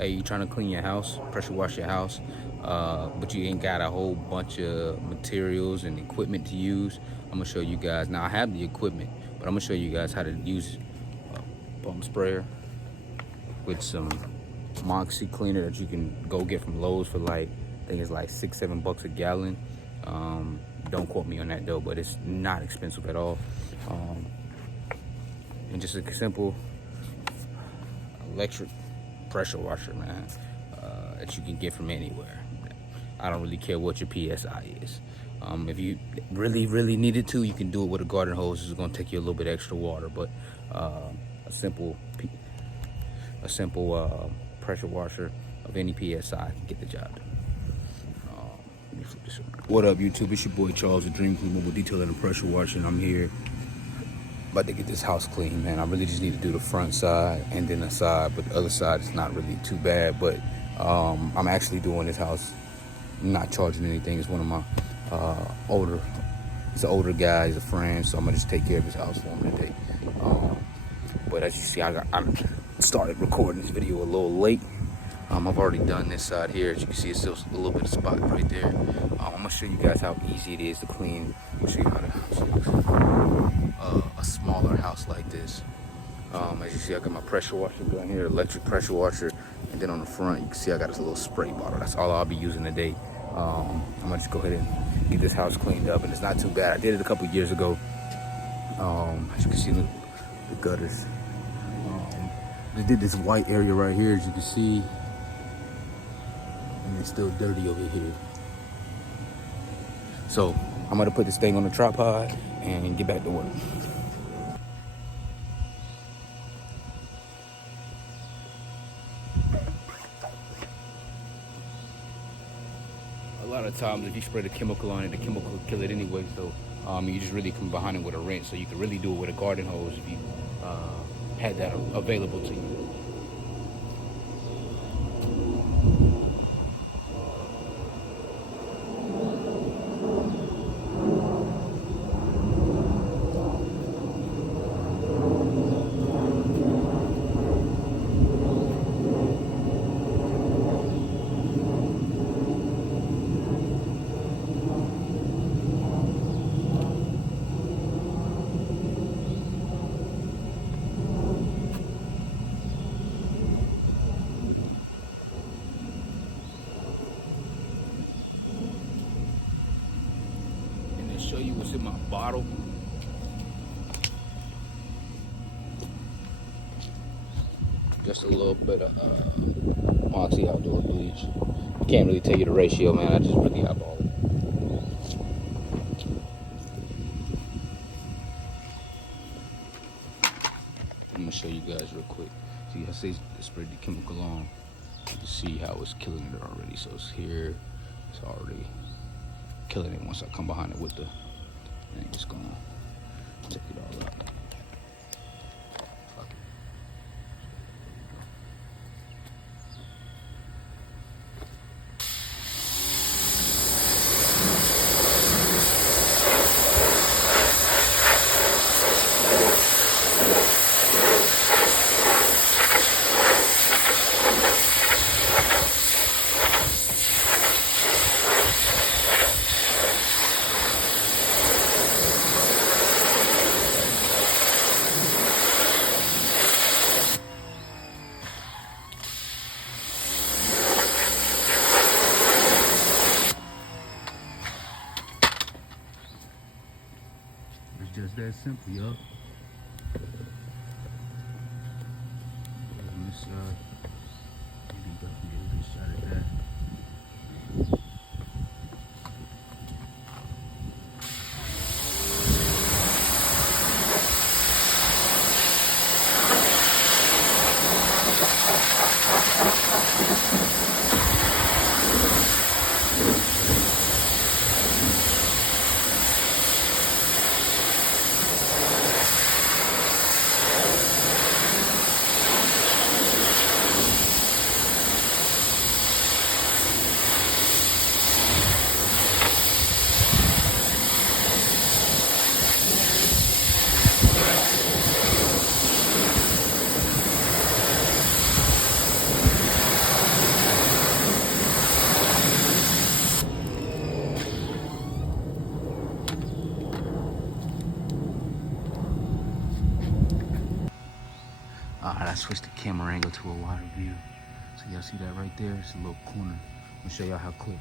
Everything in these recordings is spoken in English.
Hey, you trying to clean your house, pressure wash your house, but you ain't got a whole bunch of materials and equipment to use. I'm gonna show you guys. Now I have the equipment, but I'm gonna show you guys how to use a pump sprayer with some Moxie cleaner that you can go get from Lowe's for like, I think it's like $6-7 a gallon. Don't quote me on that though, but it's not expensive at all. And just a simple electric pressure washer, man, that you can get from anywhere. I don't really care what your PSI is. If you really needed to, you can do it with a garden hose. It's gonna take you a little bit extra water, but a simple pressure washer of any PSI can get the job done. Let me flip this around. What up, YouTube? It's your boy Charles, the Dream Clean Mobile Detailing and Pressure Washing. I'm here about to get this house clean, man. I really just need to do the front side and then the side, but the other side is not really too bad. But I'm actually doing this house, not charging anything. It's one of my he's an older guy, he's a friend, so I'm gonna just take care of his house for him today. But as you see, I started recording this video a little late. I've already done this side here. As you can see, it's still a little bit of spot right there. I'm gonna show you guys how easy it is to clean. I'm gonna show you how to a smaller house like this. As you see, I got my pressure washer down here, electric pressure washer, and then on the front, you can see I got this little spray bottle. That's all I'll be using today. I'm gonna just go ahead and get this house cleaned up, and it's not too bad. I did it a couple years ago. As you can see, the gutters. They did this white area right here, as you can see, and it's still dirty over here. So I'm gonna put this thing on the tripod and get back to work. A lot of times, if you spray the chemical on it, the chemical will kill it anyway. So you just really come behind it with a rinse. So you can really do it with a garden hose if you had that available to you. Show you what's in my bottle. Just a little bit of Moxie outdoor bleach. I can't really tell you the ratio, man. I just really eyeball it. I'm gonna show you guys real quick. See, I say I sprayed the chemical on. You can see how it's killing it already. So it's here. It's already killing it. Once I come behind it with the thing, it's gonna take it all out. It's just that simple, yo. On this side, maybe get a good shot at that. camera angle to a wider view. So y'all see that right there? It's a little corner. I'm gonna show y'all how quick.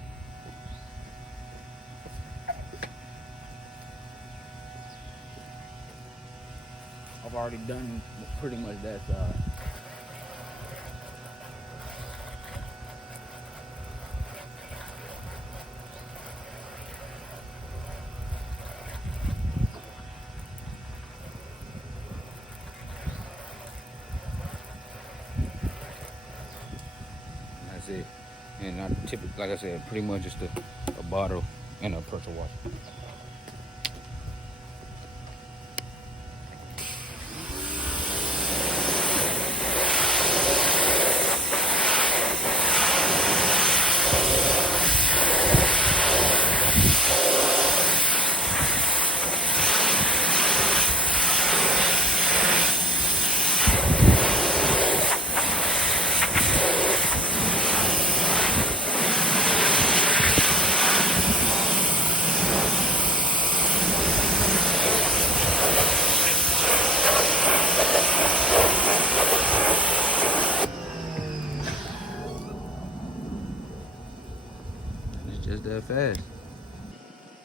I've already done pretty much that side. That's it. And I typically, like I said, pretty much just a bottle and a pressure washer. Just that fast.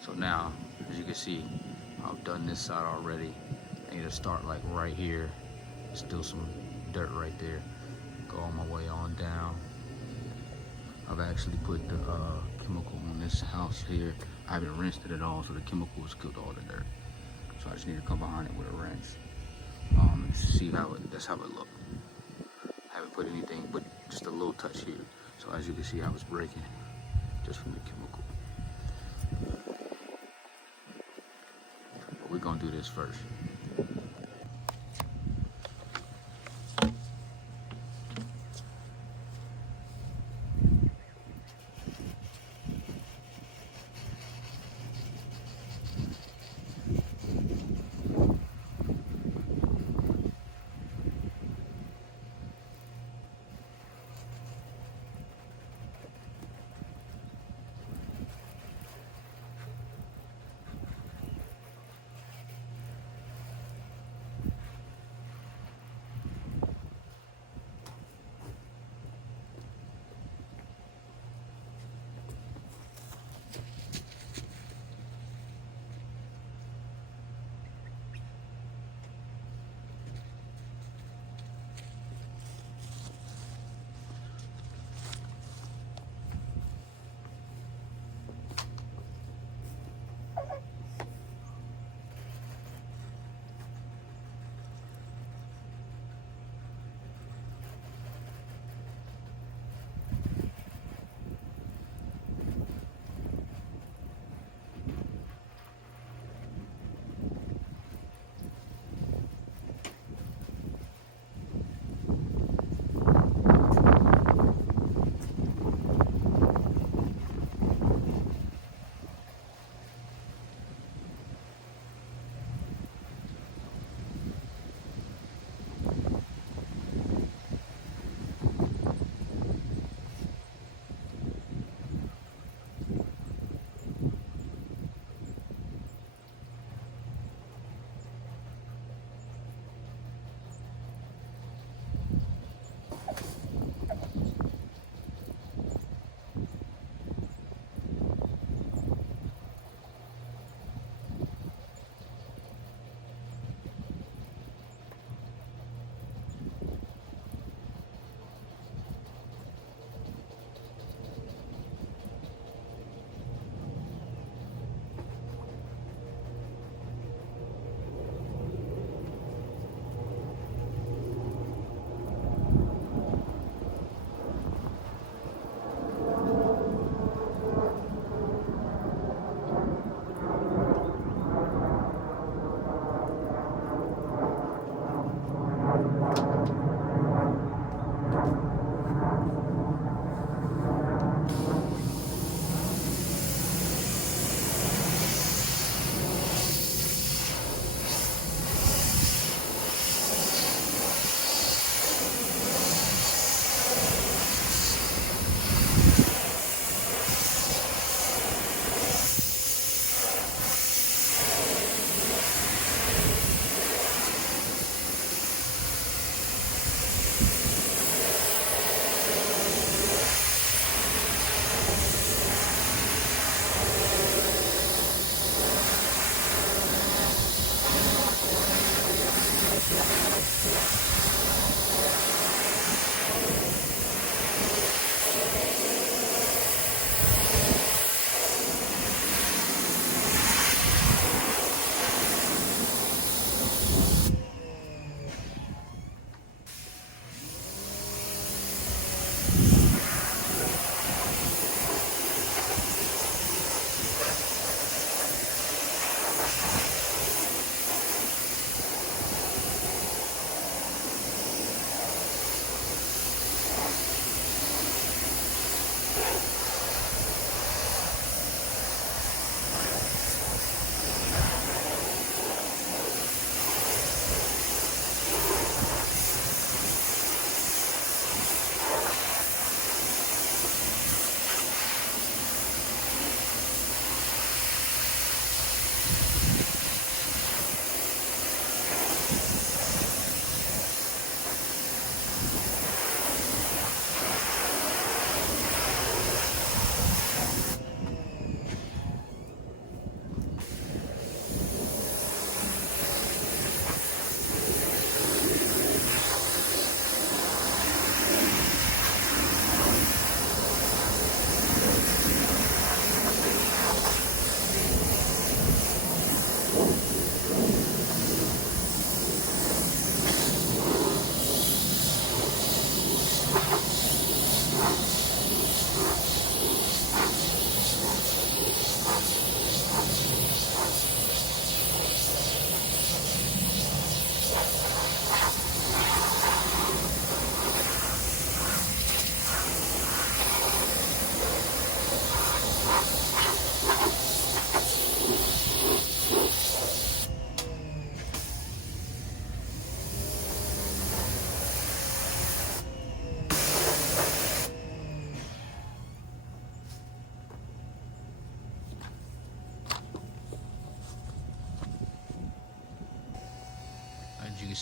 So now, as you can see, I've done this side already. I need to start like right here. Still some dirt right there. Go all my way on down. I've actually put the chemical on this house here. I haven't rinsed it at all, so the chemical has killed all the dirt. So I just need to come behind it with a rinse. See how that's how it looked. I haven't put anything but just a little touch here. So as you can see, I was breaking just from the chemical. But we're gonna do this first.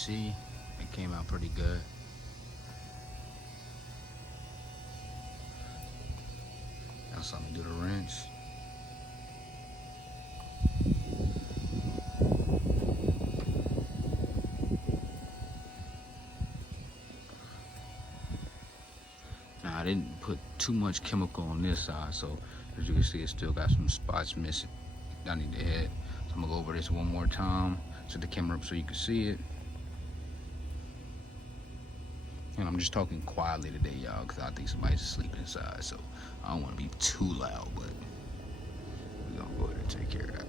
see, it came out pretty good. Now so I'm gonna do the rinse. Now I didn't put too much chemical on this side, so as you can see, it still got some spots missing. I need to hit. So I'm gonna go over this one more time, set the camera up so you can see it. And I'm just talking quietly today, y'all, because I think somebody's asleep inside, so I don't want to be too loud, but we're gonna go ahead and take care of that.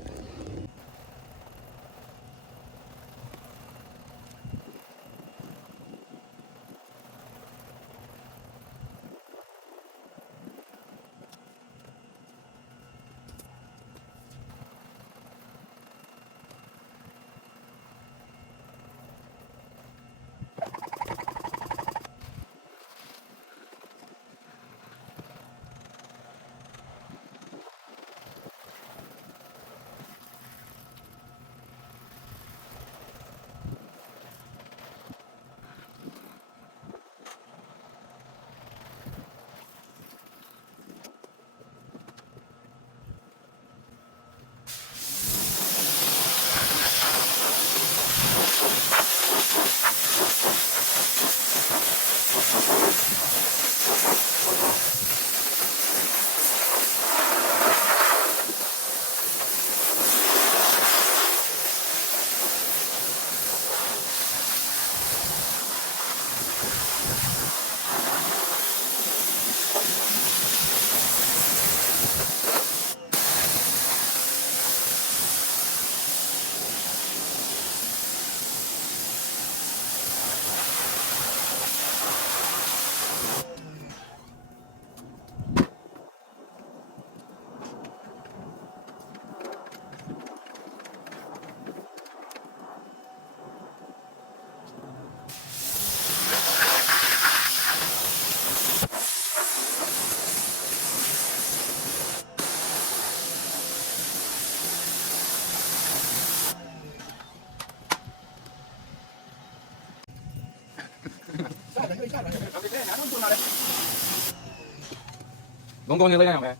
Don't go in there lay down, man.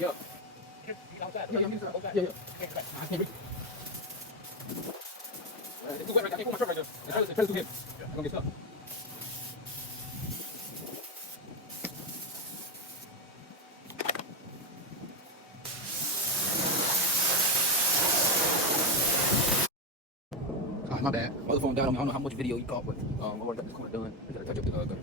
Yo. My bad. Other phone died on me. I don't know how much video you caught, but I already got this corner done. I gotta touch up the gutters.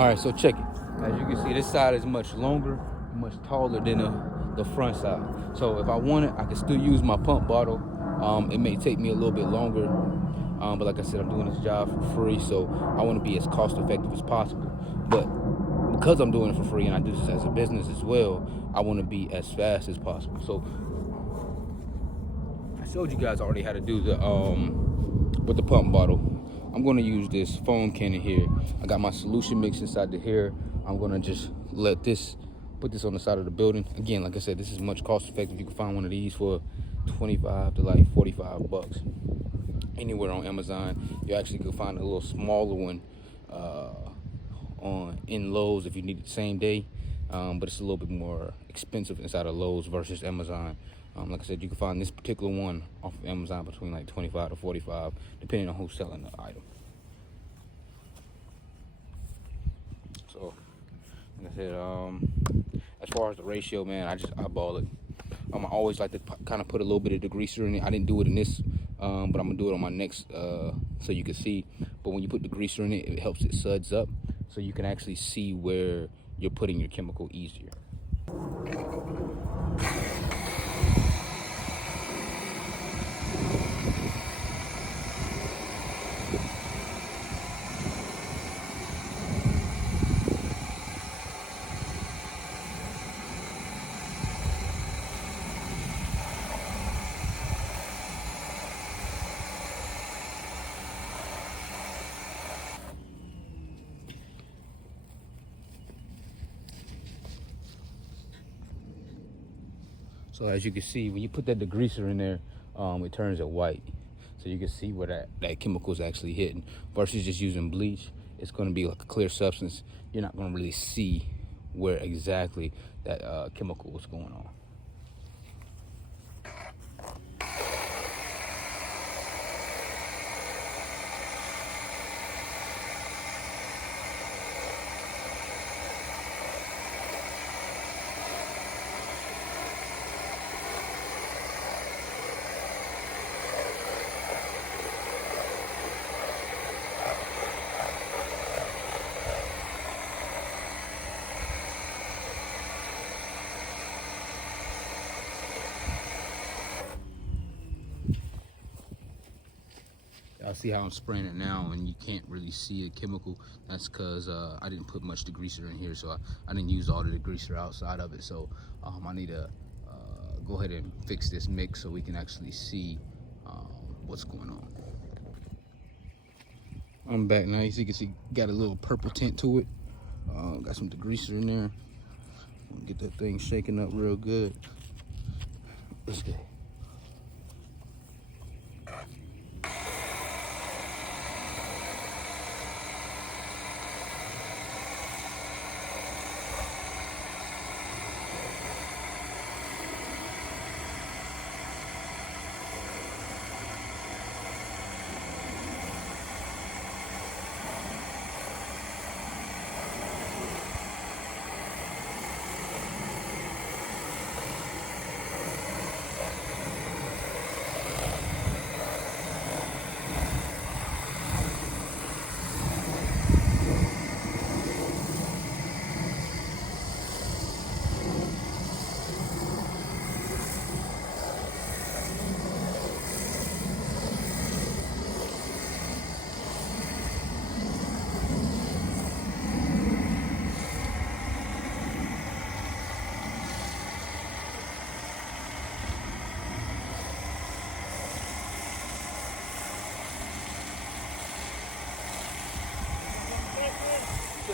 All right, so check it. As you can see, this side is much longer, much taller than the front side. So if I want it, I can still use my pump bottle. It may take me a little bit longer, but like I said, I'm doing this job for free, so I want to be as cost effective as possible. But because I'm doing it for free and I do this as a business as well, I want to be as fast as possible. So I showed you guys already how to do the with the pump bottle. I'm going to use this foam cannon here. I got my solution mix inside the here. I'm going to just put this on the side of the building. Again, like I said, this is much cost effective. You can find one of these for 25 to like 45 bucks anywhere on Amazon. You actually could find a little smaller one in Lowe's if you need it the same day, but it's a little bit more expensive inside of Lowe's versus Amazon. Like I said, you can find this particular one off of Amazon between like 25 to 45, depending on who's selling the item. So, like I said, as far as the ratio, man, I just eyeball it. I always like to kind of put a little bit of degreaser in it. I didn't do it in this, but I'm gonna do it on my next, so you can see. But when you put degreaser in it, it helps it suds up, so you can actually see where you're putting your chemical easier. So as you can see, when you put that degreaser in there, it turns it white. So you can see where that chemical is actually hitting. Versus just using bleach, it's going to be like a clear substance. You're not going to really see where exactly that chemical is going on. Y'all see how I'm spraying it now and you can't really see the chemical? That's because I didn't put much degreaser in here, so I didn't use all the degreaser outside of it. So I need to go ahead and fix this mix so we can actually see what's going on. I'm back now. You can see got a little purple tint to it. Got some degreaser in there. Get that thing shaking up real good. Let's go.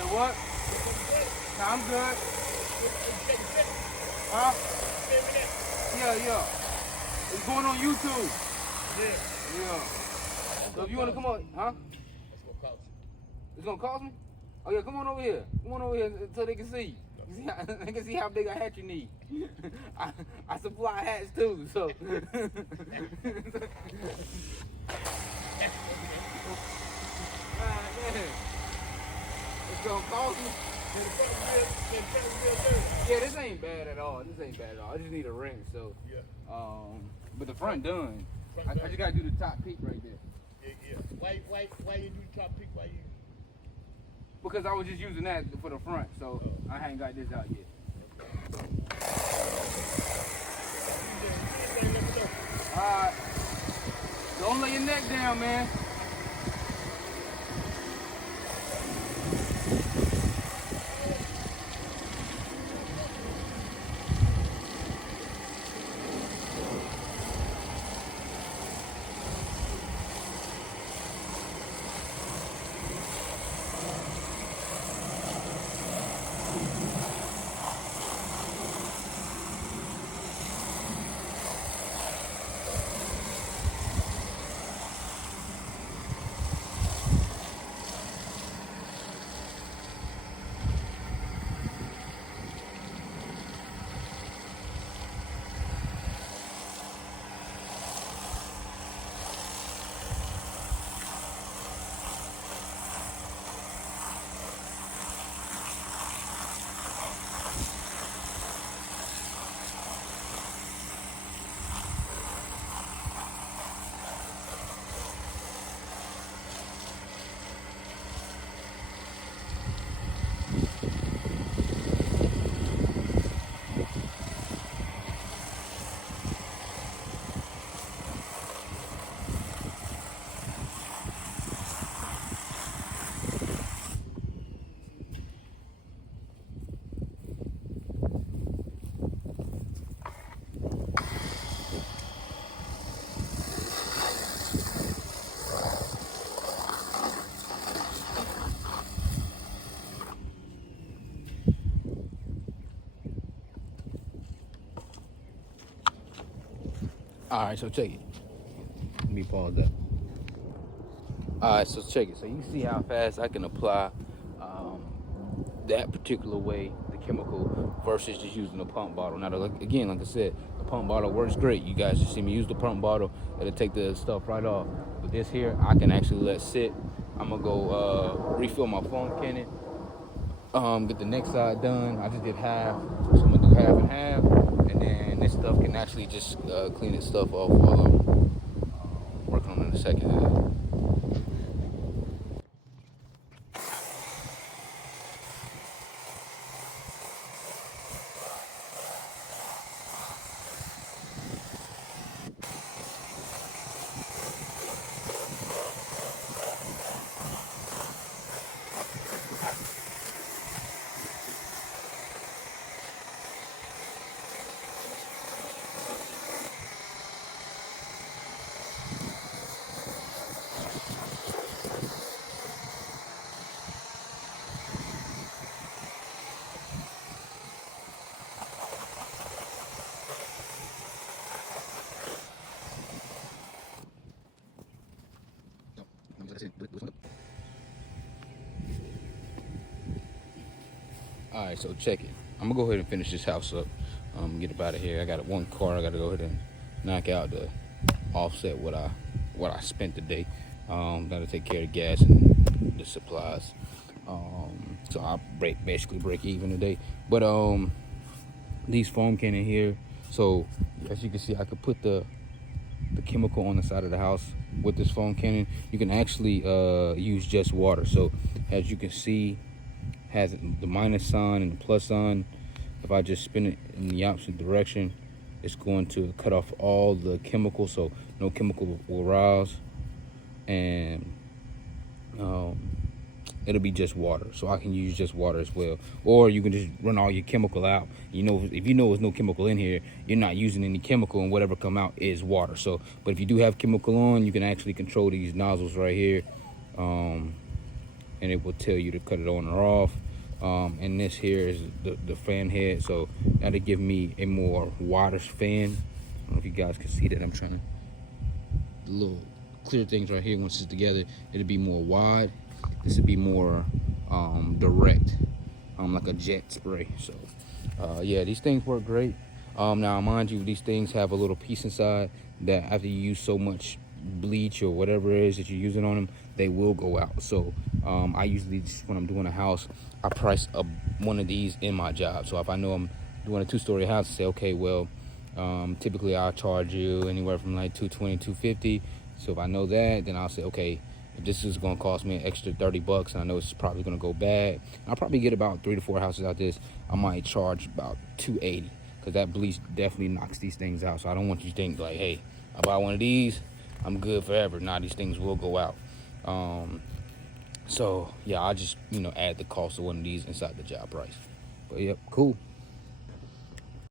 What? Nah, I'm good. Huh? Yeah. It's going on YouTube. Yeah. So if you want to come on, huh? It's gonna cost me? Oh yeah, come on over here. Come on over here so they can see. They can see how big a hat you need. I supply hats too, so. It's gonna cost me. Yeah, this ain't bad at all. I just need a rinse, so. Yeah. But the front done. I just gotta do the top peak right there. Yeah. Why you do the top peak? because I was just using that for the front, so I hadn't got this out yet. Alright. Don't lay your neck down, man. Alright, so check it. Let me pause that. Alright, so check it. So you see how fast I can apply that particular way, the chemical, versus just using the pump bottle. Now, again, like I said, the pump bottle works great. You guys just see me use the pump bottle. It'll take the stuff right off. But this here, I can actually let sit. I'm going to go refill my foam cannon. Get the next side done. I just did half, so I'm going to do half and half. And then this stuff can actually just clean its stuff off while I'm working on it in a second. Alright, so check it. I'm gonna go ahead and finish this house up. Get up out of here. I got one car I gotta go ahead and knock out to offset what I spent today. Gotta take care of gas and the supplies. So I basically break even today. But these foam cannon here. So as you can see, I could put the chemical on the side of the house with this foam cannon. You can actually use just water. So as you can see, has the minus sign and the plus sign. If I just spin it in the opposite direction, it's going to cut off all the chemicals, so no chemical will rise, and it'll be just water. So I can use just water as well, or you can just run all your chemical out. You know, if you know there's no chemical in here, you're not using any chemical, and whatever come out is water. So, but if you do have chemical on, you can actually control these nozzles right here, and it will tell you to cut it on or off. And this here is the fan head, so that'll give me a more wider fan. I don't know if you guys can see that. I'm trying to, the little clear things right here, once it's together, it'll be more wide. This would be more direct, like a jet spray. So yeah, these things work great. Now mind you, these things have a little piece inside that after you use so much bleach or whatever it is that you're using on them, they will go out. So I usually just, when I'm doing a house, I price one of these in my job. So if I know I'm doing a 2-story house, I say, okay, well, typically I'll charge you anywhere from like $220, $250. So if I know that, then I'll say, okay, if this is gonna cost me an extra 30 bucks, and I know it's probably gonna go bad, I'll probably get about 3 to 4 houses out this. I might charge about 280, because that bleach definitely knocks these things out. So I don't want you to think like, hey, I buy one of these, I'm good forever. Nah, these things will go out. So yeah, I'll just, add the cost of one of these inside the job price. But yep, cool.